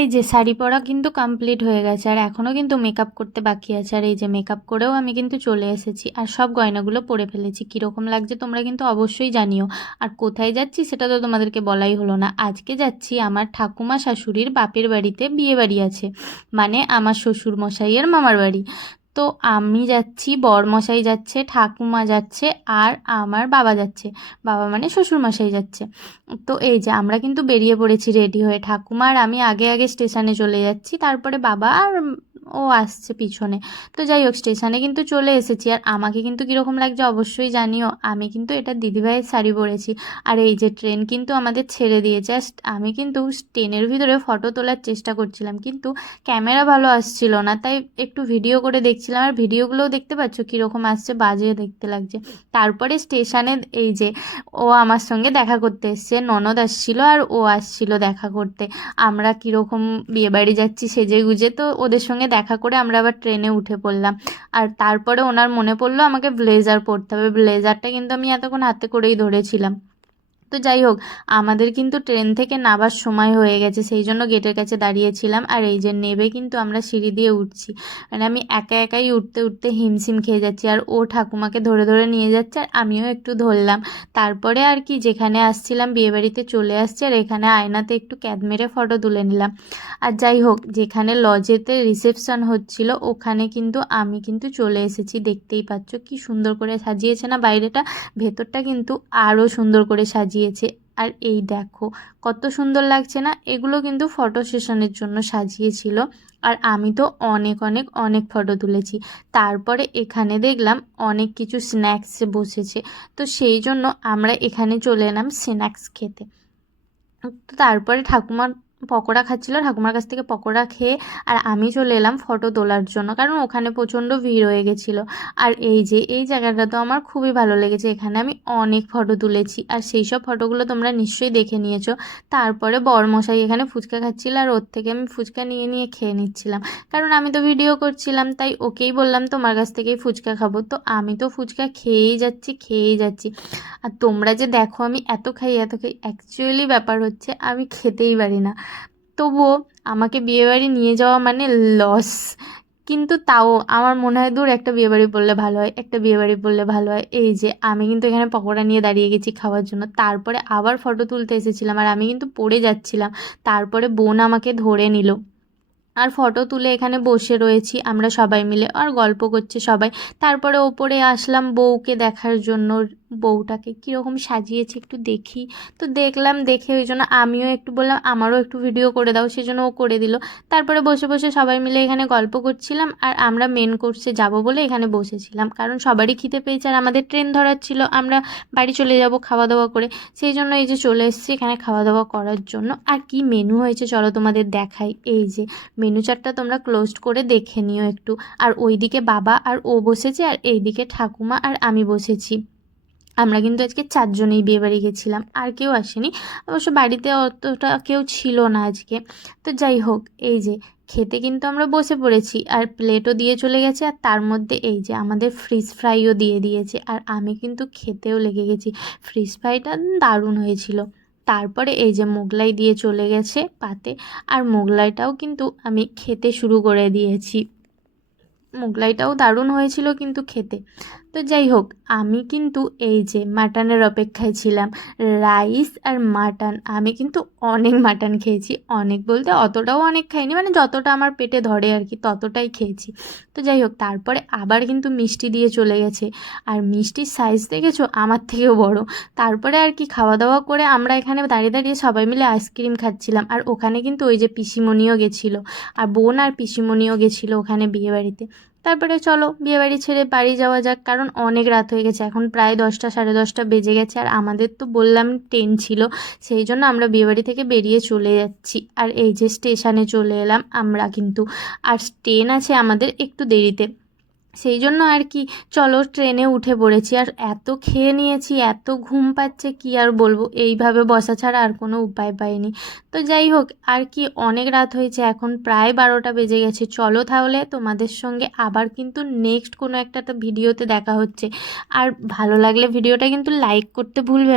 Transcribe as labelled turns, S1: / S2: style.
S1: এই যে শাড়ি পরা কিন্তু কমপ্লিট হয়ে গেছে, আর এখনও কিন্তু মেকআপ করতে বাকি আছে, আর এই যে মেকআপ করেও আমি কিন্তু চলে এসেছি, আর সব গয়নাগুলো পরে ফেলেছি। কীরকম লাগছে তোমরা কিন্তু অবশ্যই জানিও। আর কোথায় যাচ্ছি সেটা তো তোমাদেরকে বলাই হলো না। আজকে যাচ্ছি আমার ঠাকুমা শাশুড়ির বাপের বাড়িতে বিয়ে বাড়ি আছে মানে আমার শ্বশুর মশাইয়ের মামার বাড়ি। তো আমি যাচ্ছি, বরমশাই যাচ্ছে, ঠাকুমা যাচ্ছে আর আমার বাবা যাচ্ছে। বাবা মানে শ্বশুরমশাই যাচ্ছে। তো এই যে আমরা কিন্তু বেরিয়ে পড়েছি রেডি হয়ে। ঠাকুমা আর আমি আগে আগে স্টেশনে চলে যাচ্ছি, তারপরে বাবা আর ও আসছে পিছনে। তো যাই হোক, স্টেশনে কিন্তু চলে এসেছি। আর আমাকে কিন্তু কীরকম লাগছে অবশ্যই জানিও। আমি কিন্তু এটা দিদিভাইয়ের শাড়ি পরেছি। আর এই যে ট্রেন কিন্তু আমাদের ছেড়ে দিয়েছে। আর আমি কিন্তু ট্রেনের ভিতরে ফটো তোলার চেষ্টা করছিলাম। কিন্তু ক্যামেরা ভালো আসছিল না। তাই একটু ভিডিও করে দেখছিলাম। আর ভিডিওগুলোও দেখতে পাচ্ছ কীরকম আসছে বাজে দেখতে লাগছে। তারপরে স্টেশনে এই যে ও আমার সঙ্গে দেখা করতে এসছে। ননদ আসছিল আর ও আসছিল দেখা করতে। আমরা কীরকম বিয়েবাড়ি যাচ্ছি সেজে গুজে তো ওদের সঙ্গে দেখা করে আমরা আবার ট্রেনে উঠে পড়লাম। আর তারপরে ওনার মনে পড়ল আমাকে ব্লেজার পরতে হবে। ব্লেজারটা কিন্তু আমি এতক্ষণ হাতে করেই ধরেছিলাম। তো যাই হোক, আমাদের কিন্তু ট্রেন থেকে নাবার সময় হয়ে গেছে, সেই জন্য গেটের কাছে দাঁড়িয়েছিলাম। আর এই যে নেবে কিন্তু আমরা সিঁড়ি দিয়ে উঠছি। মানে আমি একা একাই উঠতে উঠতে হিমশিম খেয়ে যাচ্ছি। আর ও ঠাকুমাকে ধরে ধরে নিয়ে যাচ্ছে আর আমিও একটু ধরলাম। তারপরে আর কি, যেখানে আসছিলাম বিয়েবাড়িতে চলে আসছে আর এখানে আয়নাতে একটু ক্যাদ মেরে ফটো তুলে নিলাম। আর যাই হোক, যেখানে লজেতে রিসেপশন হচ্ছিল, ওখানে কিন্তু আমি কিন্তু চলে এসেছি। দেখতেই পাচ্ছ কি সুন্দর করে সাজিয়েছে না বাইরেটা? ভেতরটা কিন্তু আরও সুন্দর করে সাজিয়ে দিয়েছে। আর এই দেখো, কত সুন্দর লাগছে না? এগুলো কিন্তু ফটো সেশনের জন্য সাজিয়েছিল। আর আমি তো অনেক অনেক অনেক ফটো তুলেছি। তারপরে এখানে দেখলাম অনেক কিছু স্ন্যাক্স বসেছে। তো সেই জন্য আমরা এখানে চলে এলাম স্ন্যাক্স খেতে। তারপরে ঠাকুমার পকোড়া খাচ্ছিল, ঠাকুমার কাছ থেকে পকোড়া খেয়ে আর আমি চলে এলাম ফটো তোলার জন্য, কারণ ওখানে প্রচণ্ড ভিড় হয়ে গেছিল। আর এই যে, এই জায়গাটা তো আমার খুবই ভালো লেগেছে, এখানে আমি অনেক ফটো তুলেছি। আর সেই সব ফটোগুলো তোমরা নিশ্চয়ই দেখে নিয়েছো। তারপরে বরমশাই এখানে ফুচকা খাচ্ছিল আর ওর থেকে আমি ফুচকা নিয়ে নিয়ে খেয়ে নিচ্ছিলাম। কারণ আমি তো ভিডিও করছিলাম, তাই ওকেই বললাম, তোমার কাছ থেকেই ফুচকা খাব। তো আমি তো ফুচকা খেয়েই যাচ্ছি খেয়েই যাচ্ছি। আর তোমরা যে দেখো আমি এত খাই এত খাই অ্যাকচুয়ালি ব্যাপার হচ্ছে আমি খেতেই পারি না। তবুও আমাকে বিয়েবাড়ি নিয়ে যাওয়া মানে লস কিন্তু তাও আমার মনে হয়, দূর একটা বিয়েবাড়ি পড়লে ভালো হয়, একটা বিয়েবাড়ি পড়লে ভালো হয়। এই যে, আমি কিন্তু এখানে পকোড়া নিয়ে দাঁড়িয়ে গেছি খাওয়ার জন্য। তারপরে আবার ফটো তুলতে এসেছিলাম আর আমি কিন্তু পড়ে যাচ্ছিলাম। তারপরে বোন আমাকে ধরে নিল। আর ফটো তুলে এখানে বসে রয়েছি আমরা সবাই মিলে। আর গল্প করছে সবাই। তারপরে ওপরে আসলাম বউকে দেখার জন্য। বউটাকে কীরকম সাজিয়েছে একটু দেখি। তো দেখলাম দেখে ওই জন্য আমিও একটু বললাম, আমারও একটু ভিডিও করে দাও, সেজন্য ও করে দিল। তারপরে বসে বসে সবাই মিলে এখানে গল্প করছিলাম আর আমরা মেন কোর্সে যাব বলে এখানে বসেছিলাম। কারণ সবারই খিদে পেয়েছে আর আমাদের ট্রেন ধরার ছিল, আমরা বাড়ি চলে যাব খাওয়া দাওয়া করে। সেই জন্য এই যে চলে এসেছি এখানে খাওয়া দাওয়া করার জন্য। আর কি মেনু হয়েছে চলো তোমাদের দেখাই। এই যে মেনু চারটা তোমরা ক্লোজড করে দেখে নিও একটু। আর ওইদিকে বাবা আর ও বসেছে আর এইদিকে ঠাকুমা আর আমি বসেছি। আমরা কিন্তু আজকে চারজনেই বিয়েবাড়ি গেছিলাম, আর কেউ আসেনি। অবশ্য বাড়িতে অতটা কেউ ছিল না আজকে। তো যাই হোক, এই যে খেতে কিন্তু আমরা বসে পড়েছি, আর প্লেটও দিয়ে চলে গেছে, আর তার মধ্যে এই যে আমাদের ফ্রিজ ফ্রাইও দিয়ে দিয়েছে, আর আমি কিন্তু খেতেও লেগে গেছি। ফ্রিজ ফ্রাইটা দারুণ হয়েছিল। তারপরে এই যে মোগলাই দিয়ে চলে গেছে পাতে, আর মোগলাইটাও কিন্তু আমি খেতে শুরু করে দিয়েছি। মোগলাইটাও দারুণ হয়েছিল কিন্তু খেতে। তো যাই হোক, আমি কিন্তু এই যে মাটনের অপেক্ষায় ছিলাম। রাইস আর মাটন, আমি কিন্তু অনেক মাটন খেয়েছি। অনেক বলতে অতটাও অনেক খাইনি মানে যতটা আমার পেটে ধরে আর কি, ততটাই খেয়েছি। তো যাই হোক, তারপরে আবার কিন্তু মিষ্টি দিয়ে চলে গেছে। আর মিষ্টির সাইজ দেখেছ? আমার থেকেও বড়। তারপরে আর কি খাওয়া দাওয়া করে আমরা এখানে দাঁড়িয়ে দাঁড়িয়ে সবাই মিলে আইসক্রিম খাচ্ছিলাম। আর ওখানে কিন্তু ওই যে পিসিমণিও গেছিল। আর বোন আর পিসিমণিও গেছিল ওখানে বিয়েবাড়িতে। তারপরে চলো, বিয়েবাড়ি ছেড়ে বাড়ি যাওয়া যাক, কারণ অনেক রাত হয়ে গেছে। এখন প্রায় দশটা, সাড়ে দশটা বেজে গেছে, আর আমাদের তো বললাম ট্রেন ছিল, সেই জন্য আমরা বিয়েবাড়ি থেকে বেরিয়ে চলে যাচ্ছি। আর এই যে স্টেশনে চলে এলাম আমরা কিন্তু। আর ট্রেন আছে আমাদের একটু দেরিতে। সেই জন্য আর কি, চলো ট্রেনে উঠে পড়েছি। আর এত খেয়ে নিয়েছি, এত ঘুম পাচ্ছে, কি আর বলব? এইভাবে বসা ছাড়া আর কোনো উপায় পাইনি। তো যাই হোক, আর কি অনেক রাত হয়েছে, এখন প্রায় বারোটা বেজে গেছে। চলো তাহলে তোমাদের সঙ্গে আবার কিন্তু নেক্সট কোনো একটা তো ভিডিওতে দেখা হচ্ছে। আর ভালো লাগলে ভিডিওটা কিন্তু লাইক করতে ভুলবেন